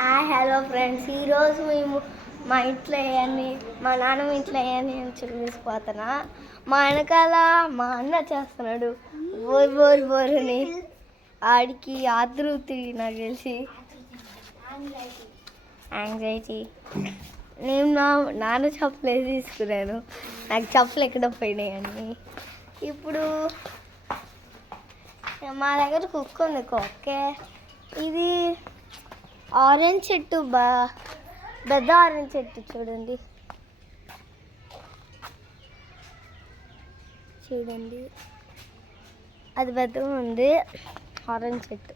Hello friends, ఈరోజు మేము మా ఇంట్లో వేయని మా నాన్నమ్మ ఇంట్లో వేయని అని చూపిపోతున్నా. మా వెనకాల మా అన్న చేస్తున్నాడు బోర్ బోర్ బోర్ని. ఆడికి ఆతృతి నాకు తెలిసి యాంగ్జైటీ. నేను నాన్న చెప్పులు తీసుకున్నాను, నాకు చెప్పులు ఎక్కడ పోయినాయని. ఇప్పుడు మా దగ్గర కుక్క ఉంది, కుక్కే. ఇది ఆరెంజ్ చెట్టు, పెద్ద ఆరెంజ్ చెట్టు చూడండి చూడండి, అది పెద్దగా ఉంది ఆరెంజ్ చెట్టు.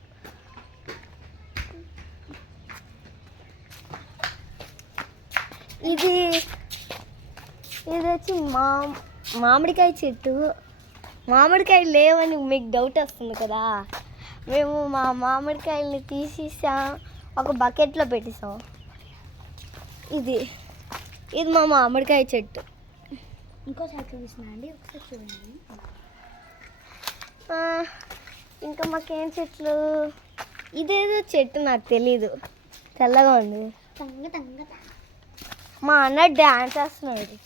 ఇది వచ్చి మామిడికాయ చెట్టు. మామిడికాయలు లేవని మీకు డౌట్ వస్తుంది కదా. మేము మా మామిడికాయలని తీసేసాం, ఒక బకెట్లో పెట్టేసాం. ఇది మా మామిడికాయ చెట్టు. ఇంకోసారి చూపిస్తున్నా అండి, ఒకసారి చూడండి. ఇంకా మాకేం చెట్లు, ఇదేదో చెట్టు నాకు తెలీదు, తెల్లగా ఉంది. మా అన్న డ్యాన్స్ వేస్తున్నాడు,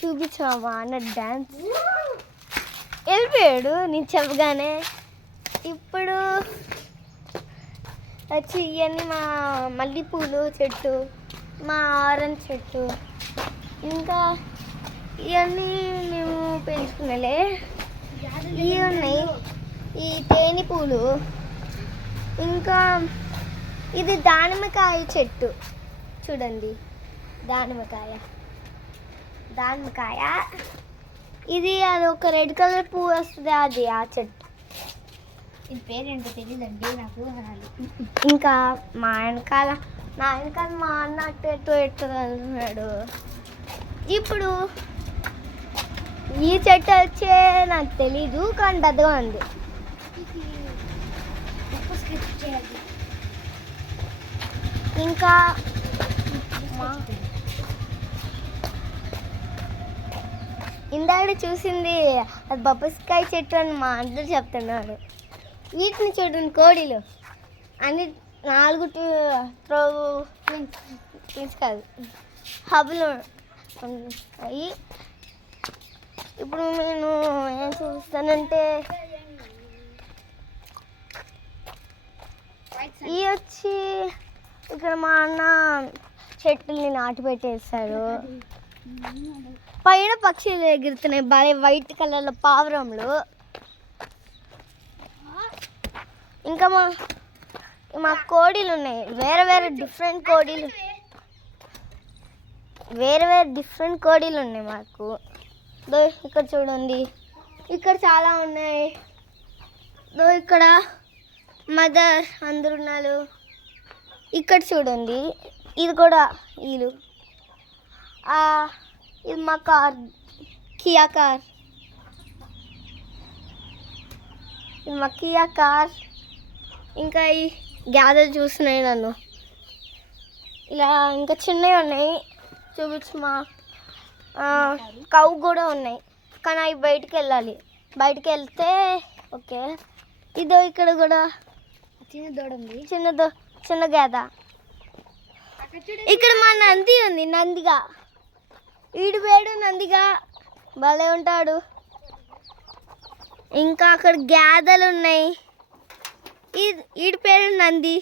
చూపించా. మా అన్న డ్యాన్స్ వెళ్ళిపోయాడు నేను చెప్పగానే. ఇప్పుడు వచ్చి ఇవన్నీ మా మల్లెపూలు చెట్టు, మా ఆరెంజ్ చెట్టు, ఇంకా ఇవన్నీ మేము పెంచుకునేలే. ఇవి ఉన్నాయి, ఈ తేనె పూలు. ఇంకా ఇది దానిమ్మకాయ చెట్టు చూడండి, దానిమ్మకాయ. ఇది అది ఒక రెడ్ కలర్ పువ్వు వస్తుంది, అది ఆ చెట్టు. ఇది పేరేంటో తెలియదండి నాకు. ఇంకా నా వెనకాల మా అన్న అటు అంటున్నాడు. ఇప్పుడు ఈ చెట్టు వచ్చే నాకు తెలీదు, కానీ పెద్దగా ఉంది. ఇంకా ఇందాక చూసింది అది బొబ్బస్కాయ చెట్టు అని మా అందరూ చెప్తున్నారు. వీటిని చూడండి, కోడిలు అన్ని 4 ట్విన్స్ కాదు, హబ్బులు అవి. ఇప్పుడు నేను ఏం చూస్తానంటే, ఇవి వచ్చి ఇక్కడ మా అన్న చెట్టుల్ని నాటి పెట్టేస్తాడు. పైన పక్షులు ఎగురుతున్నాయి, బాగా వైట్ కలర్లో పావురములు. ఇంకా మా కోడీలు ఉన్నాయి, వేరే డిఫరెంట్ కోడీలు ఉన్నాయి మాకు. ఇక్కడ చూడండి, ఇక్కడ చాలా ఉన్నాయి. ఇక్కడ మదర్ అందరు ఉన్నారు. ఇక్కడ చూడండి, ఇది కూడా వీళ్ళు. ఇది మా కార్, కియా కార్. ఇది మా కియా కార్. ఇంకా ఈ గ్యాదర్ చూస్తున్నాయి నన్ను ఇలా. ఇంకా చిన్నవి ఉన్నాయి, చూపించు. మా కౌ కూడా ఉన్నాయి, కానీ అవి బయటికి వెళ్ళాలి. బయటికి వెళ్తే ఓకే. ఇదో ఇక్కడ కూడా చిన్న దూడ ఉంది, చిన్న గేద. ఇక్కడ మా నంది ఉంది, నందిగా. ఈడు వేడు నందిగా, భలే ఉంటాడు. ఇంకా అక్కడ గేదెలు ఉన్నాయి. ఈడి పేరు నంది.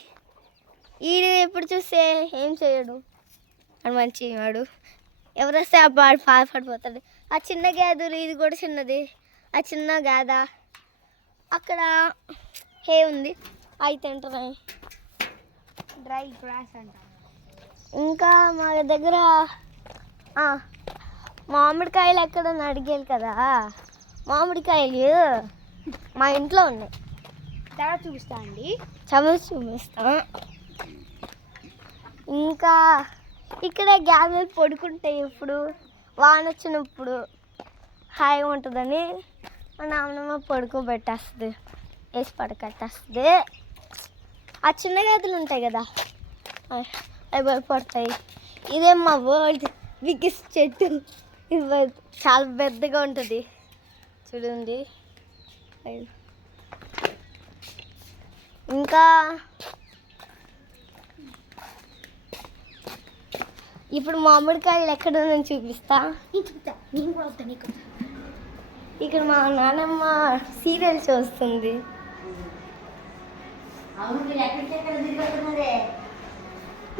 ఈడు ఎప్పుడు చూస్తే ఏం చేయడు, అని మంచివాడు. ఎవరు వస్తే ఆ బాధపడిపోతాడు. ఆ చిన్న గేదెలు, ఇది కూడా చిన్నది, ఆ చిన్న గేద. అక్కడ ఉంది, అవి తింటున్నాయి, డ్రై గ్రాస్ అంట. ఇంకా మా దగ్గర మామిడికాయలు ఎక్కడ అడిగేది కదా. మామిడికాయలు మా ఇంట్లో ఉన్నాయి, తర్వాత చూపిస్తా అండి, చూపిస్తాం. ఇంకా ఇక్కడ గ్యాదెలు పడుకుంటాయి, ఇప్పుడు వాన వచ్చినప్పుడు హాయిగా ఉంటుందని మా నాన్నమ్మ పడుకోబెట్టేస్తుంది, వేసి పడకట్టేస్తుంది. ఆ చిన్న గేదెలు ఉంటాయి కదా, అవి భయపడతాయి. ఇదే మా వరల్డ్ బిగ్గెస్ట్ చెట్టు, ఇది చాలా పెద్దగా ఉంటుంది చూడండి. ఇంకా ఇప్పుడు మామిడికాయలు ఎక్కడ ఉందని చూపిస్తా. నేను చూపుతా, నేను కూడా వస్తా నీకు. ఇక్కడ మా నాన్నమ్మ సీరియల్ చూస్తుంది.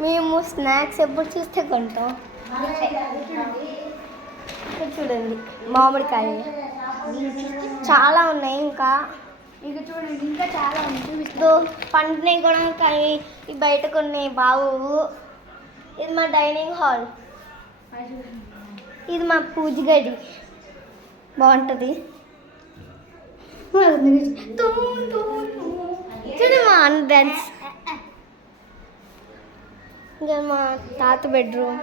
మేము స్నాక్స్ ఎప్పుడు చూస్తే కొంటాం. ఇక్కడ చూడండి మామిడికాయలు చాలా ఉన్నాయి. ఇంకా ఇక చూడండి ఇంకా చాలా ఉంది, చూపిస్తా. పండుని కూడా కానీ ఈ బయట కొన్ని బాగు. ఇది మా డైనింగ్ హాల్, ఇది మా పూజ గది బాగుంటుంది. చూడండి మా అన్న డ్యాన్స్. ఇంకా మా తాత బెడ్రూమ్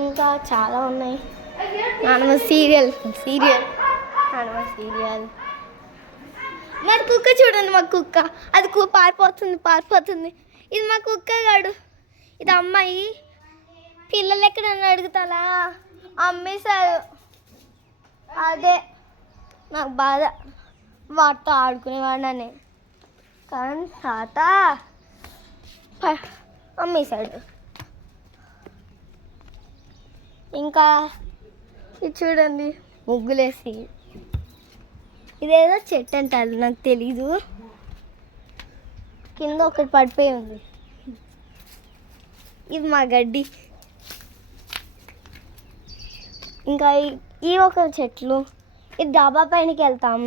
ఇంకా చాలా ఉన్నాయి. నాన్నమ్మ సీరియల్ మా కుక్క చూడండి, మా కుక్క అది పారిపోతుంది. ఇది మా కుక్క గాడు. ఇది అమ్మాయి. పిల్లలు ఎక్కడన్నా అడుగుతారా, అమ్మేశారు. అదే నాకు బాధ, వాటితో ఆడుకునేవాడిని కానీ తాత అమ్మేశాడు. ఇంకా ఇది చూడండి ముగ్గులేసి. ఇదేదో చెట్టు అంటారు, నాకు తెలీదు. కింద ఒకటి పడిపోయి ఉంది. ఇది మా గడ్డి. ఇంకా ఈ ఒక చెట్లు. ఇది డాబా పైనకి వెళ్తాం.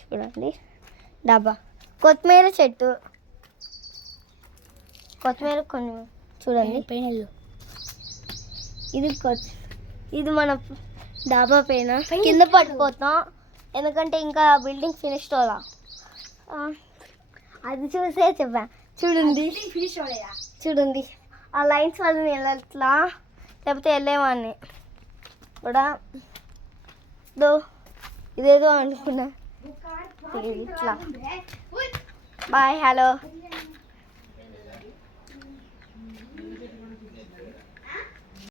చూడండి డాబా. కొత్తిమీర చెట్టు, కొత్తిమీర కొన్ని చూడండి. ఇది మన డాబా పైన. కింద పడిపోతాం ఎందుకంటే ఇంకా బిల్డింగ్ ఫినిష్ అవ్వాలా. అది చూసే చెప్పా. చూడండి ఆ లైన్స్ వల్ల వెళ్ళట్లా, లేకపోతే వెళ్ళేవాడిని కూడా. ఇదేదో అనుకున్నా. ఇట్లా బాయ్ హలో.